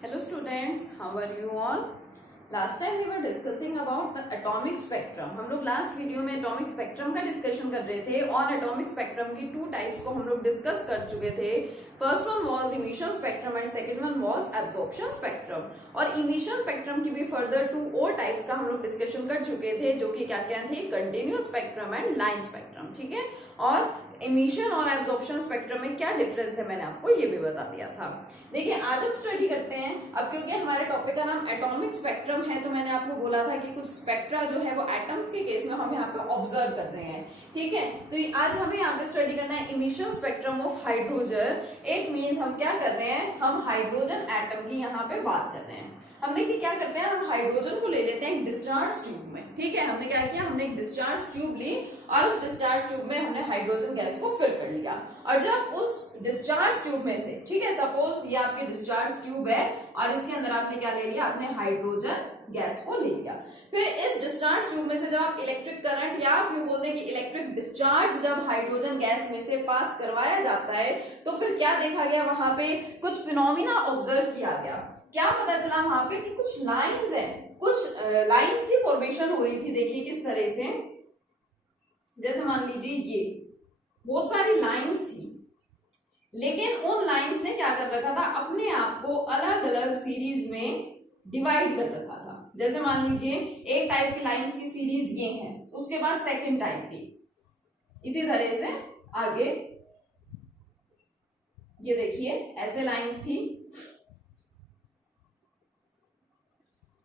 Hello students, how are you all? Last time we were discussing about the atomic spectrum. हम लोग last video में atomic spectrum का discussion कर रहे थे और एटॉमिक स्पेक्ट्रम की टू टाइप्स को हम लोग डिस्कस कर चुके थे. First one was emission spectrum and second one was absorption spectrum. और इमिशन स्पेक्ट्रम की भी फर्दर टू और टाइप्स का हम लोग डिस्कशन कर चुके थे, जो कि क्या क्या थे, continuous spectrum and line spectrum. ठीक है, और इमिशन और एब्जॉर्प्शन स्पेक्ट्रम में क्या डिफरेंस है मैंने आपको ये भी बता दिया था. देखिए आज हम स्टडी करते हैं. अब क्योंकि हमारे टॉपिक का नाम एटॉमिक स्पेक्ट्रम है तो मैंने आपको बोला था कि कुछ स्पेक्ट्रा जो है वो एटम्स के केस में हम यहाँ पे ऑब्जर्व कर रहे हैं. ठीक है, तो आज हमें यहाँ पे स्टडी करना है emission spectrum of hydrogen. It means हम क्या कर रहे हैं, हम हाइड्रोजन एटम की यहाँ पे बात कर रहे हैं. हम देखिए क्या करते हैं, हम हाइड्रोजन को ले लेते हैं एक डिस्चार्ज ट्यूब में. ठीक है, हमने क्या किया, हमने एक डिस्चार्ज ट्यूब ली और उस डिस्चार्ज ट्यूब में हमने हाइड्रोजन गैस को फिल कर लिया. और जब उस डिस्चार्ज ट्यूब में से, ठीक है, सपोज ये आपकी डिस्चार्ज ट्यूब है और इसके अंदर आपने क्या ले लिया, आपने हाइड्रोजन गैस को ले लिया. फिर इस डिस्चार्ज ट्यूब में से जब आप इलेक्ट्रिक करंट या आप यूं बोलते हैं कि इलेक्ट्रिक डिस्चार्ज जब हाइड्रोजन गैस में से पास करवाया जाता है तो फिर क्या देखा गया, वहां पे कुछ फिनोमिना ऑब्जर्व किया गया. क्या पता चला वहां पे कि कुछ लाइंस हैं, कुछ लाइंस की फॉर्मेशन हो रही थी. देखिए किस तरह से, जैसे मान लीजिए ये बहुत सारी लाइंस थी, लेकिन उन लाइंस ने क्या कर रखा था, अपने आप को अलग अलग सीरीज में डिवाइड कर रखा था. जैसे मान लीजिए एक टाइप की लाइंस की सीरीज ये है, उसके बाद सेकंड टाइप की, इसी तरह से आगे ये देखिए ऐसे लाइंस थी.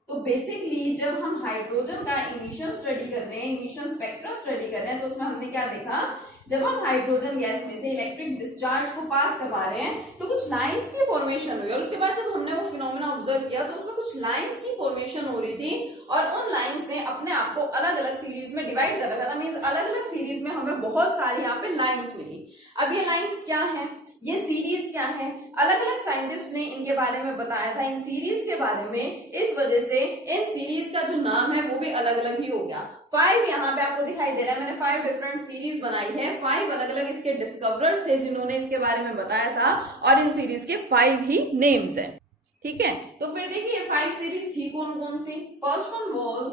तो बेसिकली जब हम हाइड्रोजन का इमिशन स्टडी कर रहे हैं, इमिशन स्पेक्ट्रा स्टडी कर रहे हैं, तो उसमें हमने क्या देखा, जब हम हाइड्रोजन गैस में से इलेक्ट्रिक डिस्चार्ज को पास करवा रहे हैं तो कुछ लाइंस की फॉर्मेशन हुई. और उसके बाद जब हमने वो फिनोमेना ऑब्जर्व किया तो उसमें कुछ लाइंस की फॉर्मेशन हो रही थी और उन लाइंस ने अपने आप को अलग अलग सीरीज में डिवाइड कर रखा था. मींस अलग अलग सीरीज में हमें बहुत सारी यहाँ पे लाइंस मिली. अब ये लाइंस क्या है, ये सीरीज क्या है, अलग अलग साइंटिस्ट ने इनके बारे में बताया था, इन सीरीज के बारे में. इस वजह से इन सीरीज का जो नाम है वो भी अलग अलग ही हो गया. 5 यहाँ पे आपको दिखाई दे रहा है, मैंने 5 डिफरेंट सीरीज बनाई है. 5 अलग अलग इसके डिस्कवरर्स थे जिन्होंने इसके बारे में बताया था और इन सीरीज के 5 ही नेम्स हैं. ठीक है, तो फिर देखिए 5 सीरीज थी कौन कौन सी. First one was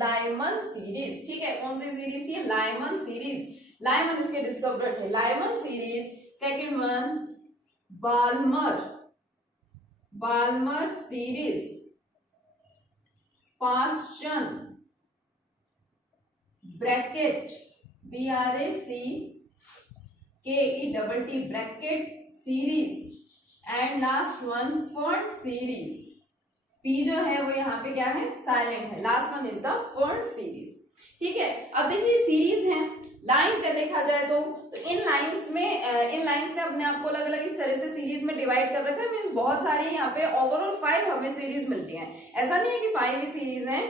Lyman series. ठीक है, कौन सी सीरीज थी, लाइमन सीरीज. लाइमन इसके डिस्कवरर थे, Lyman series. Second one Balmer series. Paschen Brackett BRACKET Brackett series. And last one फर्न सीरीज. P जो है वो यहाँ पे क्या है, साइलेंट है. Last one is the fern series. ठीक है, अब देखिए सीरीज है, लाइंस है. देखा जाए तो इन लाइंस ने अपने आप को अलग अलग इस तरह से सीरीज में डिवाइड कर रखा है. मींस बहुत सारी यहाँ पे ओवरऑल 5 हमें सीरीज मिलती हैं. ऐसा नहीं है कि 5 ही सीरीज हैं.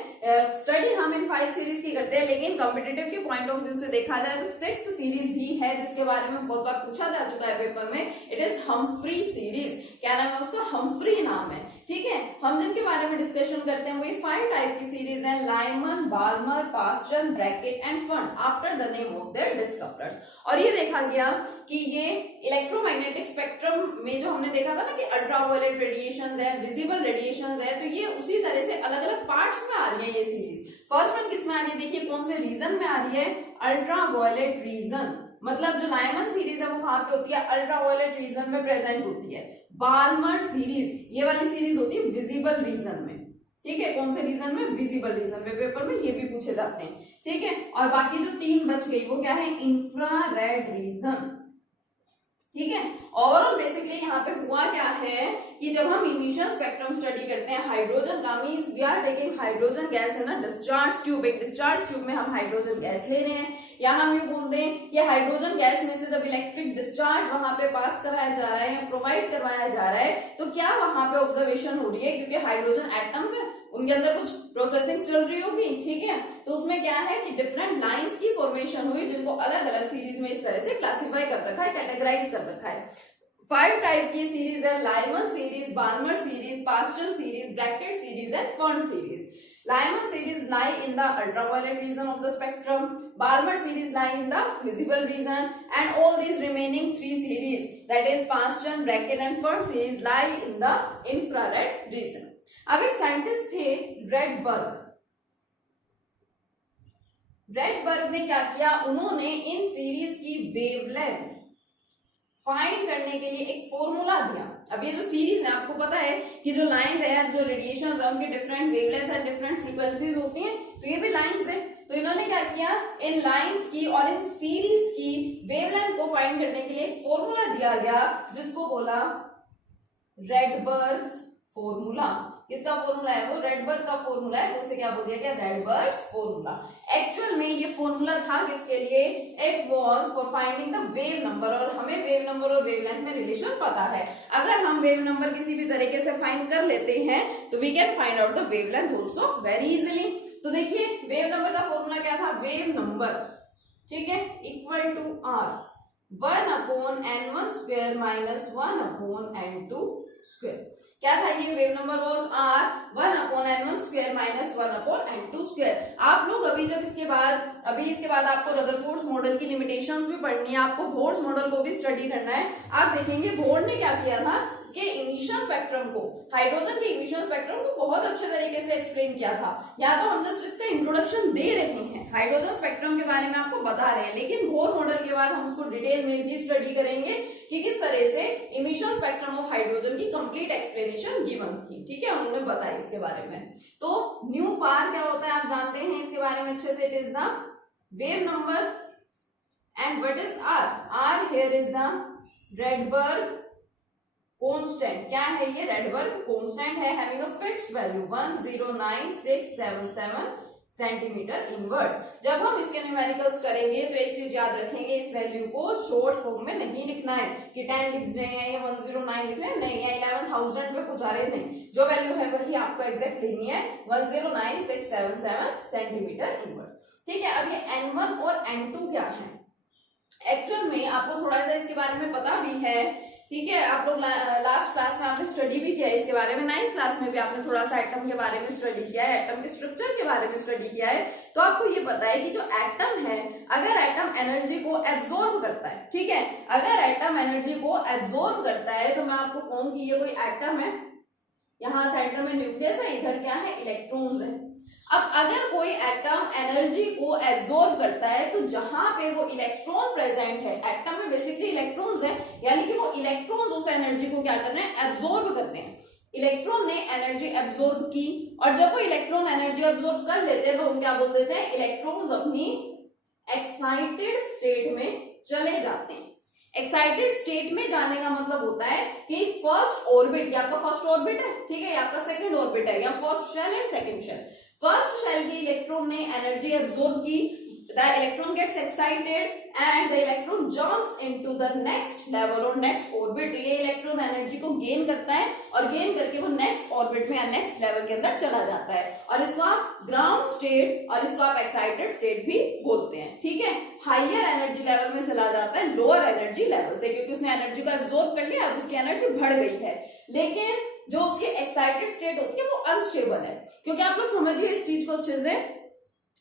स्टडी हम इन 5 सीरीज की करते हैं, लेकिन कॉम्पिटिटिव के पॉइंट ऑफ व्यू से देखा जाए तो 6th सीरीज भी है जिसके बारे में बहुत बार पूछा जा चुका है पेपर में. It is Humphry series. क्या नाम है उसका, हम्फ्री नाम है. ठीक है, हम जिनके बारे में डिस्कशन करते हैं वो ये 5 टाइप की सीरीज है, Lyman, Balmer, Paschen, Brackett and फर्न, after the name of their discoverers. और ये देखा गया कि ये इलेक्ट्रोमैग्नेटिक स्पेक्ट्रम में जो हमने देखा था ना कि अल्ट्रावायलेट रेडिएशंस है, विजिबल रेडिएशंस है, तो ये उसी तरह से अलग अलग पार्ट्स में आ रही है ये सीरीज. फर्स्ट वन किस में आ रही है, देखिए कौन से रीजन में आ रही है, अल्ट्रावायलेट रीजन. मतलब जो लाइमन सीरीज है वो कहां पे होती है, अल्ट्रावायलेट रीजन में प्रेजेंट होती है. बाल्मर सीरीज, ये वाली सीरीज होती है विजिबल रीजन में. ठीक है, कौन से रीजन में, विजिबल रीजन में. पेपर में ये भी पूछे जाते हैं. ठीक है, और बाकी जो 3 बच गई वो क्या है, इंफ्रारेड रीजन. ठीक है, ओवरऑल बेसिकली यहाँ पे हुआ क्या है कि जब हम इमिशन स्पेक्ट्रम स्टडी करते हैं हाइड्रोजन का, means we are taking hydrogen gas है ना डिस्चार्ज ट्यूब. एक डिस्चार्ज ट्यूब में हम हाइड्रोजन गैस ले रहे हैं, या हम ये बोलते हैं कि हाइड्रोजन गैस में से जब इलेक्ट्रिक डिस्चार्ज वहां पे पास कराया जा रहा है या प्रोवाइड करवाया जा रहा है तो क्या वहां पे ऑब्जर्वेशन हो रही है, क्योंकि हाइड्रोजन एटम्स है उनके अंदर कुछ प्रोसेसिंग चल रही होगी. ठीक है, तो उसमें क्या है कि डिफरेंट लाइंस की फॉर्मेशन हुई जिनको अलग अलग सीरीज में इस तरह से क्लासिफाई कर रखा है, कैटेगराइज कर रखा है. 5 टाइप की सीरीज है, Lyman series, Balmer series, Paschen series, Brackett series and फर्न series. Lyman series lie in the ultraviolet region of the spectrum. Balmer series lie in the visible region, and all these remaining 3 series, that is Paschen, Brackett and Fermi series lie in the infrared region. अब एक scientist थे Rydberg ने क्या किया, उन्होंने इन series की wavelength find करने के लिए एक फॉर्मूला दिया। अब ये जो सीरीज है आपको पता है कि जो लाइंस है, जो रेडिएशन है उनके different wavelength and different frequencies होती हैं, तो ये भी लाइंस है। तो इन्होंने क्या किया, इन लाइंस की और इन सीरीज की वेवलेंथ को फाइंड करने के लिए एक फॉर्मूला दिया गया जिसको बोला रेडबर्ग्स फॉर्मूला। किसका फॉर्मूला है, वो रेडबर्ग का फॉर्मूला है, तो उसे क्या बोल दिया गया, रेडबर्ग्स फॉर्मूला। एक्चुअल में ये फॉर्मूला था किसके लिए, it was for finding the wave number, और हमें वेव नंबर और वेवलेंथ में रिलेशन पता है। अगर हम वेव नंबर किसी भी तरीके से फाइंड कर लेते हैं तो we can find out the wavelength also very easily. तो देखिए वेव नंबर का फॉर्मूला क्या था, वेव नंबर, ठीक है, equal to are 1/n1² minus 1/n2²। क्या था ये wave number was R 1/n1² minus 1/n2²। आप लोग अभी इसके बाद आपको रदरफोर्ड मॉडल की लिमिटेशंस भी पढ़नी है, आपको बोर्ड मॉडल को भी स्टडी करना है। आप देखेंगे बोर्ड ने क्या किया था, इसके इमिशन स्पेक्ट्रम को, हाइड्रोजन के इमिशन स्पेक्ट्रम को बहुत अच्छे तरीके से एक्सप्लेन किया था। या तो हम जस्ट इसका इंट्रोडक्शन दे रहे हैं, हाइड्रोजन स्पेक्ट्रम के बारे में आपको बता रहे हैं, लेकिन बोर्ड मॉडल के बाद हम उसको डिटेल में भी स्टडी करेंगे कि किस तरह से इमिशन स्पेक्ट्रम ऑफ हाइड्रोजन की कंप्लीट एक्सप्लेनेशन गिवन थी, ठीक है, उन्होंने बताया इसके बारे में। तो न्यू पार क्या होता है आप जानते हैं इसके बारे में अच्छे से, it is the wave number and what is R, R here is the Rydberg constant. क्या है ये, रेडबर्ग कांस्टेंट है, having a fixed value 109677 centimetre inverse. जब हम इसके न्यूमेरिकल्स करेंगे तो एक चीज याद रखेंगे, इस वैल्यू को शॉर्ट फॉर्म में नहीं लिखना है कि 10 लिख रहे हैं या 109 लिख रहे हैं, नहीं, या 11,000 पे पहुंचा रहे, नहीं, जो वैल्यू है वही आपको एग्जैक्ट लेनी है, 109677 सेंटीमीटर इनवर्स, ठीक है। अब ये n1 और n2 क्या है, एक्चुअल में आपको थोड़ा सा इसके बारे में पता भी है, ठीक है। आप लोग लास्ट क्लास में आपने स्टडी भी किया है इसके बारे में, 9th क्लास में भी आपने थोड़ा सा एटम के बारे में स्टडी किया है, एटम के स्ट्रक्चर के बारे में स्टडी किया है। तो आपको ये पता है कि जो एटम है, अगर एटम एनर्जी को एब्जॉर्ब करता है, ठीक है, अगर एटम एनर्जी को एब्जॉर्ब करता है, तो मैं आपको कहूं कि ये कोई एटम है, यहाँ सेंटर में न्यूक्लियस है, इधर क्या है, इलेक्ट्रॉन्स है। अब अगर कोई एटम एनर्जी को एब्जॉर्ब करता है तो जहां पे वो इलेक्ट्रॉन प्रेजेंट है, एटम में बेसिकली इलेक्ट्रॉन्स है, यानी कि वो इलेक्ट्रॉन्स उस एनर्जी को क्या कर रहे हैं, एब्जॉर्ब कर रहे हैं। इलेक्ट्रॉन ने एनर्जी एब्जॉर्ब की, और जब वो इलेक्ट्रॉन एनर्जी एब्जॉर्ब कर लेते हैं तो हम क्या बोल देते हैं, इलेक्ट्रॉन्स अपनी एक्साइटेड स्टेट में चले जाते हैं। एक्साइटेड स्टेट में जाने का मतलब होता है कि फर्स्ट ऑर्बिट, या आपका फर्स्ट ऑर्बिट है, ठीक है, या आपका सेकंड ऑर्बिट है, या first shell and second shell. First shell की इलेक्ट्रॉन ने एनर्जी एब्जॉर्ब की, the electron gets excited and the electron jumps into the next level और नेक्स्ट ऑर्बिट। ये इलेक्ट्रॉन एनर्जी को गेन करता है और गेन करके वो नेक्स्ट ऑर्बिट में या नेक्स्ट लेवल के अंदर चला जाता है, और इसको आप ग्राउंड स्टेट और इसको आप एक्साइटेड स्टेट भी बोलते हैं, ठीक है। हायर एनर्जी लेवल में चला जाता है लोअर एनर्जी लेवल से, क्योंकि उसने एनर्जी को एब्जॉर्ब कर लिया, अब उसकी एनर्जी बढ़ गई है। लेकिन जो उसकी एक्साइटेड स्टेट होती है वो अनस्टेबल है, क्योंकि आप लोग समझिए इस चीज को अच्छे से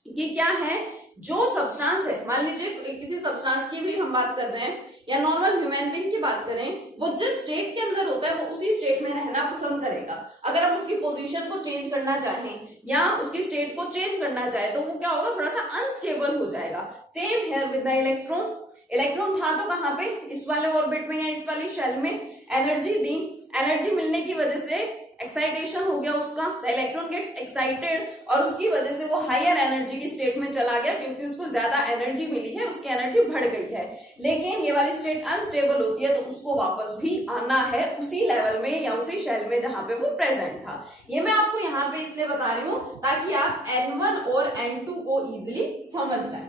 कि क्या है, जो सब्सटेंस है, मान लीजिए किसी सब्सटेंस की भी हम बात कर रहे हैं या नॉर्मल ह्यूमन बीइंग की बात करें, वो जिस स्टेट के अंदर होता है वो उसी स्टेट में रहना पसंद करेगा। अगर हम उसकी पोजीशन को चेंज करना चाहें या उसकी स्टेट को चेंज करना चाहे तो वो क्या होगा, थोड़ा सा अनस्टेबल हो जाएगा। Same here with the electrons, electron था तो कहाँ पे, इस वाले ऑर्बिट में या इस वाली शेल में, एनर्जी दी, एनर्जी मिलने की वजह से एक्साइटेशन हो गया उसका, द इलेक्ट्रॉन गेट्स एक्साइटेड, और उसकी वजह से वो हायर एनर्जी की स्टेट में चला गया, क्योंकि उसको ज्यादा एनर्जी मिली है, उसकी एनर्जी बढ़ गई है। लेकिन ये वाली स्टेट अनस्टेबल होती है, तो उसको वापस भी आना है उसी लेवल में या उसी शेल में जहां पे वो प्रेजेंट था। ये मैं आपको यहाँ पे इसलिए बता रही हूँ ताकि आप N1 और N2 को इजिली समझ जाए।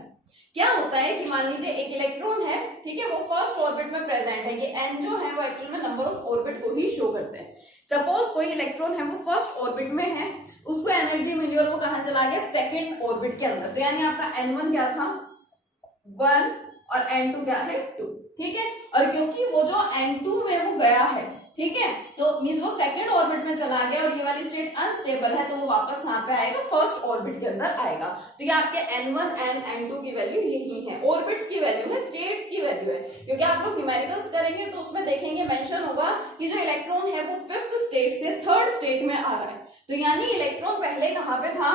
क्या होता है कि मान लीजिए एक इलेक्ट्रॉन है, ठीक है, वो फर्स्ट ऑर्बिट में प्रेजेंट है, ये n जो है वो एक्चुअल में नंबर ऑफ ऑर्बिट को ही शो करते हैं। सपोज कोई इलेक्ट्रॉन है वो फर्स्ट ऑर्बिट में है, उसको एनर्जी मिली और वो कहां चला गया, सेकंड ऑर्बिट के अंदर, तो यानी आपका n1 क्या था 1 और n2 क्या है 2, ठीक है। और क्योंकि वो जो n2 में वो गया है, ठीक है, तो मींस वो सेकंड ऑर्बिट में चला गया और ये वाली स्टेट अनस्टेबल है, तो वो वापस यहाँ पे आएगा, फर्स्ट ऑर्बिट के अंदर आएगा। तो ये आपके n1 एंड n2 की वैल्यू यही है, ऑर्बिट्स की वैल्यू है, स्टेट्स की वैल्यू है। क्योंकि आप लोग न्यूमेरिकल्स करेंगे तो उसमें देखेंगे मेंशन होगा कि जो इलेक्ट्रॉन है वो फिफ्थ स्टेट से थर्ड स्टेट में आ रहा है, तो यानी इलेक्ट्रॉन पहले कहाँ पे था,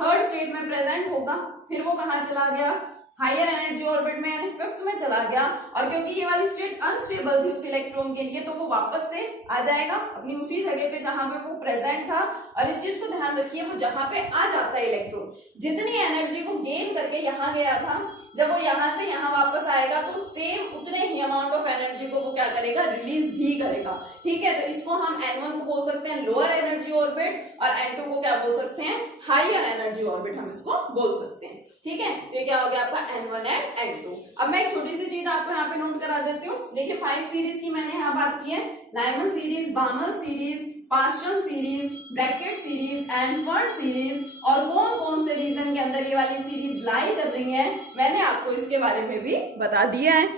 थर्ड स्टेट में प्रेजेंट होगा, फिर वो कहाँ चला गया, हायर एनर्जी ऑर्बिट में यानी फिफ्थ में चला गया। और क्योंकि ये वाली स्टेट अनस्टेबल थी उस इलेक्ट्रॉन के लिए, तो वो वापस से आ जाएगा अपनी उसी जगह पे जहां पे वो प्रेजेंट था। और इस चीज को ध्यान रखिए, वो जहां पे आ जाता है इलेक्ट्रॉन, जितनी एनर्जी वो गेन करके यहाँ गया था, जब वो यहाँ से यहाँ वापस आएगा तो सेम उतने ही अमाउंट ऑफ एनर्जी को वो क्या करेगा, रिलीज भी करेगा। ठीक है, तो इसको हम n1 को बोल सकते हैं लोअर एनर्जी ऑर्बिट और n2 को क्या बोल सकते हैं, हायर एनर्जी ऑर्बिट हम इसको बोल सकते हैं। ठीक है, तो ये क्या हो गया आपका n1 एंड n2। अब मैं एक छोटी सी चीज आपको यहाँ पे नोट करा देती हूँ। देखिए 5 सीरीज की मैंने यहाँ बात की है, Lyman series, Balmer series, Paschen series, Brackett series and Pfund series, और कौन कौन से रीजन के अंदर ये वाली सीरीज लाई कर रही है, मैंने आपको इसके बारे में भी बता दिया है।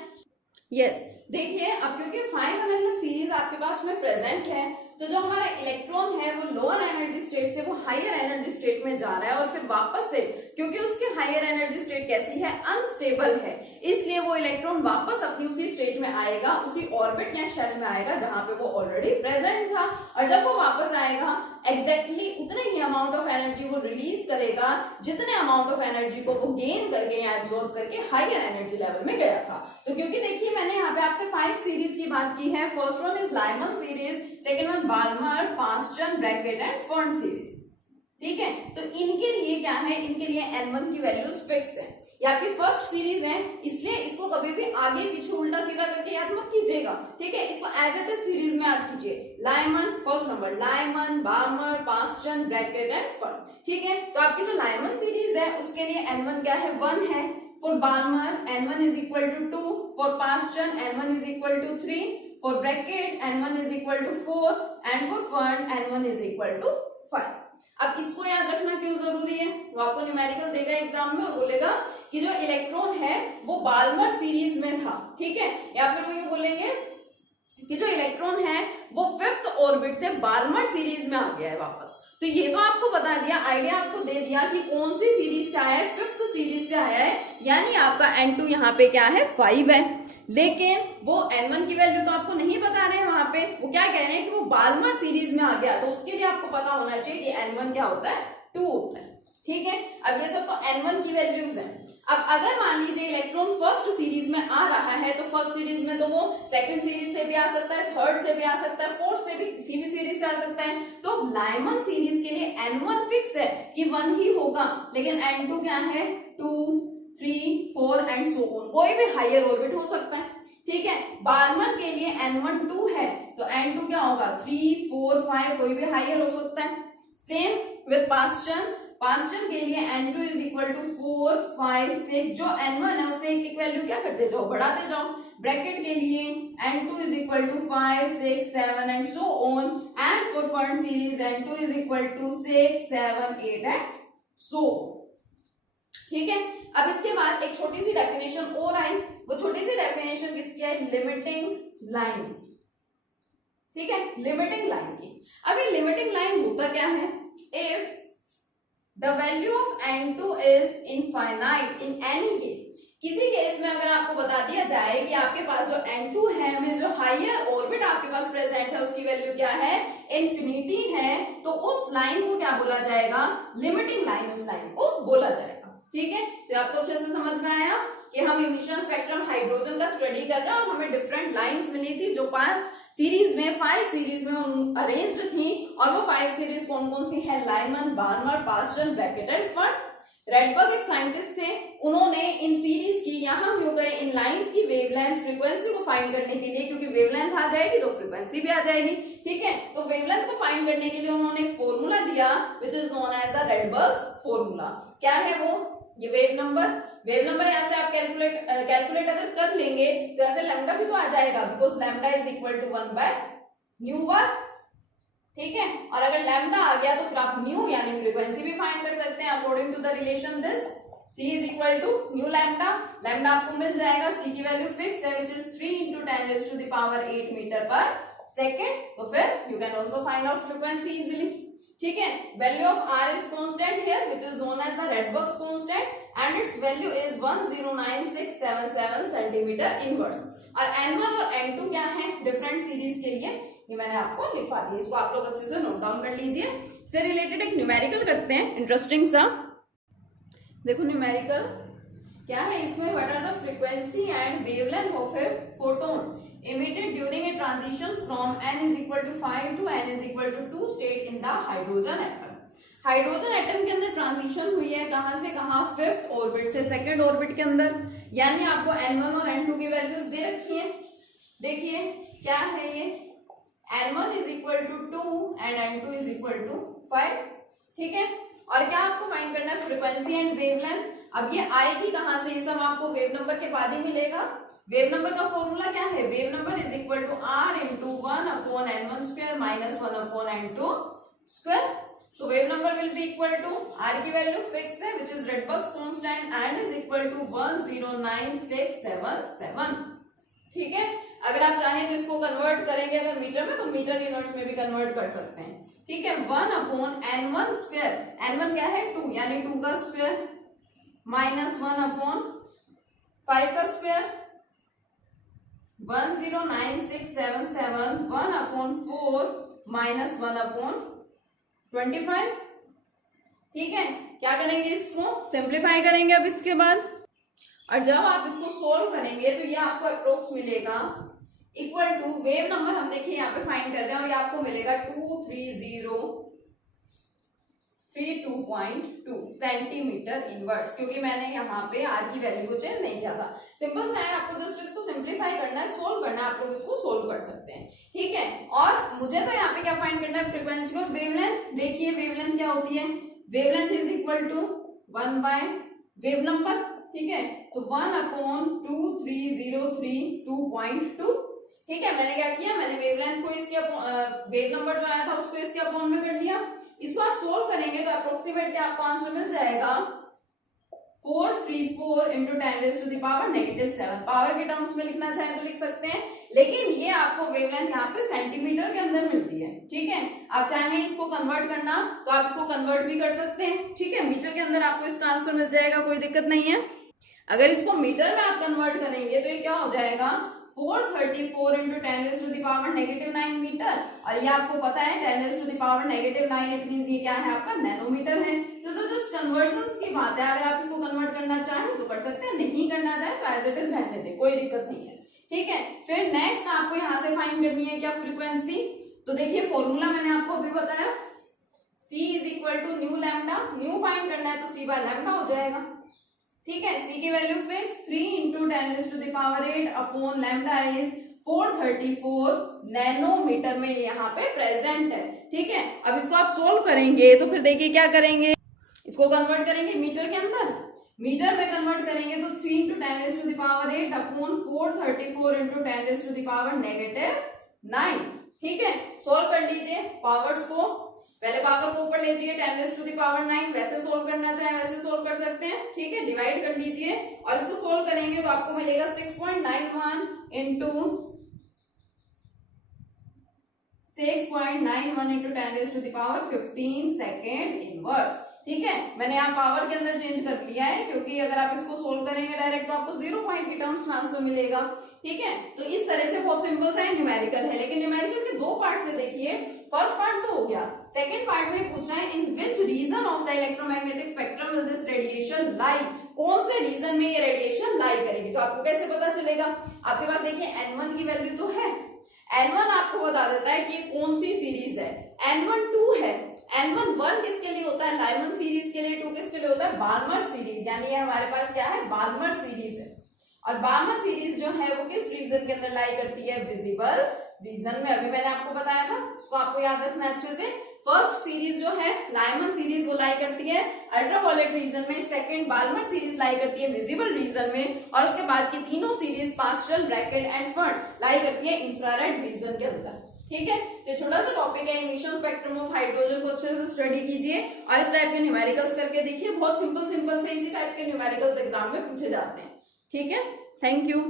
यस, देखिए अब क्योंकि 5 अलग अलग सीरीज आपके पास में प्रेजेंट है, तो जो हमारा इलेक्ट्रॉन है वो लोअर एनर्जी स्टेट से वो हायर एनर्जी स्टेट में जा रहा है, और फिर वापस से क्योंकि उसके हायर एनर्जी स्टेट कैसी है, अनस्टेबल है, इसलिए वो इलेक्ट्रॉन वापस अपनी उसी स्टेट में आएगा, उसी ऑर्बिट या शेल में आएगा जहां पे वो ऑलरेडी प्रेजेंट था। और जब वो वापस आएगा एग्जैक्टली उतने ही अमाउंट ऑफ एनर्जी वो रिलीज करेगा जितने अमाउंट ऑफ एनर्जी को वो गेन करके या एब्जॉर्ब करके हायर एनर्जी लेवल में गया था। तो क्योंकि देखिए मैंने यहाँ पे आपसे 5 सीरीज की बात की है, first one is Lyman series, second one Balmer, Paschen, Brackett and Pfund series. ठीक है, तो इनके लिए क्या है, इनके लिए n1 की वैल्यूज फिक्स है, ये आपकी फर्स्ट सीरीज है, इसलिए इसको कभी भी आगे पीछे उल्टा सीधा करके याद मत कीजिएगा। ठीक है, इसको एज इट इज सीरीज में याद कीजिए, Lyman first number, Lyman, Balmer, Paschen, Brackett and Pfund. ठीक है, तो आपकी जो लाइमन सीरीज है उसके लिए n1 क्या है, 1 है, for Balmer n1 is equal to 2, for Paschen n1 is equal to 3, for Brackett n1 is equal to 4 and for Pfund n1 is equal to 5। अब इसको याद रखना क्यों जरूरी है, वो आपको न्यूमेरिकल देगा एग्जाम में और बोलेगा कि जो इलेक्ट्रॉन है वो बाल्मर सीरीज में था। ठीक है, या फिर वो ये बोलेंगे कि जो इलेक्ट्रॉन है वो फिफ्थ ऑर्बिट से बाल्मर सीरीज में आ गया है वापस। तो ये तो आपको बता दिया, आइडिया आपको दे दिया कि कौन सी सीरीज से आया है, फिफ्थ सीरीज से आया है, यानी आपका n2 यहाँ पे क्या है, 5 है। लेकिन वो n1 की वैल्यू तो आपको नहीं बता रहे हैं, वहां पे वो क्या कह रहे हैं कि वो बाल्मर सीरीज में आ गया, तो उसके लिए आपको पता होना चाहिए कि n1 क्या होता है, 2 होता है। ठीक है, अब ये सब तो n1 की वैल्यूज हैं। अब अगर मान लीजिए इलेक्ट्रॉन फर्स्ट सीरीज में आ रहा है, तो फर्स्ट सीरीज में तो वो सेकंड सीरीज से भी आ सकता है, थर्ड से भी आ सकता है, फोर्थ से भी, किसी भी सीरीज से आ सकता है। तो लाइमन सीरीज के लिए n1 फिक्स है कि 1 ही होगा, लेकिन n2 क्या है, 2, 3, 4 एंड सो ऑन, कोई भी हायर ऑर्बिट हो सकता है। ठीक है, बार्मर के लिए n1 2 है, तो n2 क्या होगा, 3, 4, 5, कोई भी हायर हो सकता है। सेम विद पास्चन, पास्चन के लिए n2 इज इक्वल टू 4, 5, 6, जो n1 है उससे एक वैल्यू क्या करते जाओ, बढ़ाते जाओ। ब्रैकेट के लिए n2 is equal to 5, 6, 7 and so on, and for Pfund series n2 is equal to 6, 7, 8 and so. ठीक है, अब इसके बाद एक छोटी सी डेफिनेशन और आई, वो छोटी सी डेफिनेशन किसकी है, लिमिटिंग लाइन। ठीक है, लिमिटिंग लाइन की। अब ये लिमिटिंग लाइन होता क्या है, if the value of n2 is infinite in any case, किसी केस में अगर आपको बता दिया जाए कि आपके पास जो n2 है, में जो हायर ऑर्बिट आपके पास प्रेजेंट है उसकी वैल्यू क्या है, इन्फिनिटी है, तो उस लाइन को क्या बोला जाएगा, लिमिटिंग लाइन, उस लाइन को बोला जाएगा। ठीक है, तो आपको अच्छे से समझ में आया कि हम इमिशन स्पेक्ट्रम हाइड्रोजन का स्टडी कर रहे हैं, और हमें डिफरेंट लाइंस मिली थी जो 5 सीरीज में अरेंज्ड थी, और वो 5 सीरीज कौन कौन सी है, Lyman, Balmer, Paschen, Brackett and Pfund. Rydberg एक साइंटिस्ट थे, उन्होंने इन सीरीज की, यहाँ हम गए इन लाइंस की वेवलेंथ, फ्रीक्वेंसी को फाइंड करने के लिए, क्योंकि वेवलेंथ आ जाएगी तो फ्रीक्वेंसी भी आ जाएगी। ठीक है, तो वेवलेंथ को फाइंड करने के लिए उन्होंने एक फॉर्मूला दिया which is known as the Rydberg's formula. क्या है वो, ये वेव नंबर यहाँ से आप कैलकुलेट अगर कर लेंगे तो ऐसे लैम्डा भी तो आ जाएगा, because lambda is equal to 1 by nu bar. ठीक है, और अगर लैम्डा आ गया तो फिर आप न्यू यानी फ्रीक्वेंसी भी फाइंड कर सकते हैं according to the relation this c is equal to nu lambda. Lambda आपको मिल जाएगा, c की वैल्यू फिक्स है which is 3 × 10⁻⁸ metre per second, तो फिर you can also find out frequency easily, ठीक है। Value of R is constant here which is known as the Rydberg's constant and its value is 109677 centimetre inverse. और N1 और N2 क्या है different series के लिए, ये मैंने आपको लिखवा दिया, इसको आप लोग अच्छे से नोट डाउन कर लीजिए। इससे रिलेटेड एक न्यूमेरिकल करते हैं इंटरेस्टिंग सा। देखो न्यूमेरिकल क्या है इसमें, what are the frequency and wavelength of a photon emitted during a transition from n is equal to 5 to n is equal to 2 state in the hydrogen atom। Hydrogen atom के अंदर transition हुई है कहां से कहां, fifth orbit से second orbit के अंदर, यानी आपको N1 और N2 की वैल्यूज दे रखी है। देखिए क्या है ये, N1 is equal to 2 and N2 is equal to 5, ठीक है। और क्या आपको फाइंड करना है, फ्रीक्वेंसी एंड वेवलेंथ। अब ये आएगी कहां से, ये सब आपको वेव नंबर के बाद ही मिलेगा। वेव नंबर का फॉर्मूला क्या है, wave number is equal to r into 1/n1² minus 1/n2 square. So wave number will be equal to, r की वैल्यू फिक्स है which is Rydberg's constant and is equal to 109677, ठीक है। अगर आप चाहें तो इसको कन्वर्ट करेंगे अगर मीटर में, तो मीटर यूनिट्स में भी कन्वर्ट कर सकते हैं, ठीक है। 1/n1², n1 क्या है 2, यानी 2 का स्क्वायर माइनस 1/5 का स्क्वायर, 109677 1/4 माइनस 1/25, ठीक है। क्या करेंगे, इसको सिंप्लीफाई करेंगे अब इसके बाद, और जब आप इसको सोल्व करेंगे तो ये आपको अप्रोक्स मिलेगा इक्वल टू, वेव नंबर हम देखिए यहाँ पे फाइंड कर रहे हैं और ये आपको मिलेगा 23032.2 सेंटीमीटर इनवर्स, क्योंकि मैंने यहाँ पे आर की वैल्यू को चेंज नहीं किया था। सिंपल सा है, आपको जस्ट इसको सिंप्लीफाई करना है, सोल्व करना है, आप लोग इसको सोल्व कर सकते हैं, ठीक है। और मुझे तो यहाँ पे क्या फाइंड करना है, फ्रीक्वेंसी और वेवलेंथ। देखिए वेवलेंथ क्या होती है, wavelength is equal to 1 by wave number, ठीक है। तो 1/2303.2, ठीक है। मैंने क्या किया, मैंने वेवलेंथ को इसके वेव नंबर जो आया था उसको इसके अपॉन में कर दिया। इसको आप सोल्व करेंगे तो अप्रोक्सीमेटली आपको आंसर मिल जाएगा 434 इंटू 10⁻⁻7। पावर के टर्म्स में लिखना चाहें तो लिख सकते हैं, लेकिन ये आपको वेवलेंथ यहाँ पे सेंटीमीटर के अंदर मिलती है, ठीक है। आप चाहें इसको कन्वर्ट करना तो आप इसको कन्वर्ट भी कर सकते हैं, ठीक है। मीटर के अंदर आपको इसका आंसर मिल जाएगा, कोई दिक्कत नहीं है। अगर इसको मीटर में आप कन्वर्ट करेंगे तो ये क्या हो जाएगा, 434 इंटू 10⁻⁹9 मीटर, और ये आपको पता है 10⁻⁹9 इट मींस ये क्या है आपका नैनोमीटर है। तो जस्ट कन्वर्जन्स की बात है, अगर आप इसको कन्वर्ट करना चाहें तो कर सकते हैं, नहीं करना चाहे तो एज इट इज रहने दें, कोई दिक्कत नहीं है, ठीक है। फिर नेक्स्ट आपको यहाँ से फाइंड करनी है क्या, फ्रीक्वेंसी। तो देखिए फॉर्मूला मैंने आपको अभी बताया, c is equal to nu lambda, nu find करना है तो c बाय लैम्डा हो जाएगा, ठीक है। c की value fix 3 into 10⁸ upon lambda is 434 nanometre में यहाँ पे प्रेजेंट है, ठीक है। अब इसको आप सोल्व करेंगे तो फिर देखिए क्या करेंगे, इसको कन्वर्ट करेंगे मीटर के अंदर, मीटर में कन्वर्ट करेंगे तो 3 इंटू 10⁸ अपॉन 434 इंटू 10⁻⁹9, ठीक है। सोल्व कर लीजिए पावर्स को, पहले पावर को ऊपर लीजिए 10⁻⁹ वैसे सोल्व करना चाहे वैसे सोल्व कर सकते हैं, ठीक है। डिवाइड कर लीजिए और इसको सोल्व करेंगे तो आपको मिलेगा 6.91 इंटू 10⁻15 सेकेंड इनवर्स, ठीक है। मैंने यहाँ पावर के अंदर चेंज कर लिया है क्योंकि अगर आप इसको सोल्व करेंगे डायरेक्ट तो आपको 0 पॉइंट की टर्म्स में आंसर मिलेगा, ठीक है। तो इस तरह से बहुत सिंपल सा न्यूमेरिकल है, लेकिन न्यूमेरिकल के दो पार्ट से देखिए। फर्स्ट पार्ट तो हो गया, सेकंड पार्ट में पूछ रहा है in which region of the electromagnetic spectrum will this radiation lie, कौन से रीजन में ये रेडिएशन लाई करेगी। तो आपको कैसे पता चलेगा, आपके पास देखिए N1 की वैल्यू तो है, N1 आपको बता देता है कि ये कौन सी सीरीज है, N1 2 है, N1 1 किसके लिए होता है, लाइमन सीरीज के लिए, 2 किसके लिए होता है, बार्मर सीरीज, यानी ये हमारे पास क्या है, बार्मर सीरीज है। और बार्मर सीरीज जो है वो किस रीजन के अंदर लाई करती है, विजिबल रीजन में। अभी मैंने आपको बताया था, उसको आपको याद रखना अच्छे से। फर्स्ट सीरीज जो है लाइमन सीरीज वो लाई करती है अल्ट्रावायलेट रीजन में, सेकंड बार्मर सीरीज लाई करती है विजिबल रीजन में, और उसके बाद की तीनों सीरीज पास्टल, ब्रैकेट एंड फर्न लाई करती है इंफ्रारेड रीजन के अंदर, ठीक है। तो छोटा सा टॉपिक है इमिशन स्पेक्ट्रम ऑफ हाइड्रोजन को अच्छे से स्टडी कीजिए और इस टाइप के न्यूमेरिकल्स करके देखिए, बहुत सिंपल से इसी टाइप के न्यूमेरिकल्स एग्जाम में पूछे जाते हैं, ठीक है। Thank you.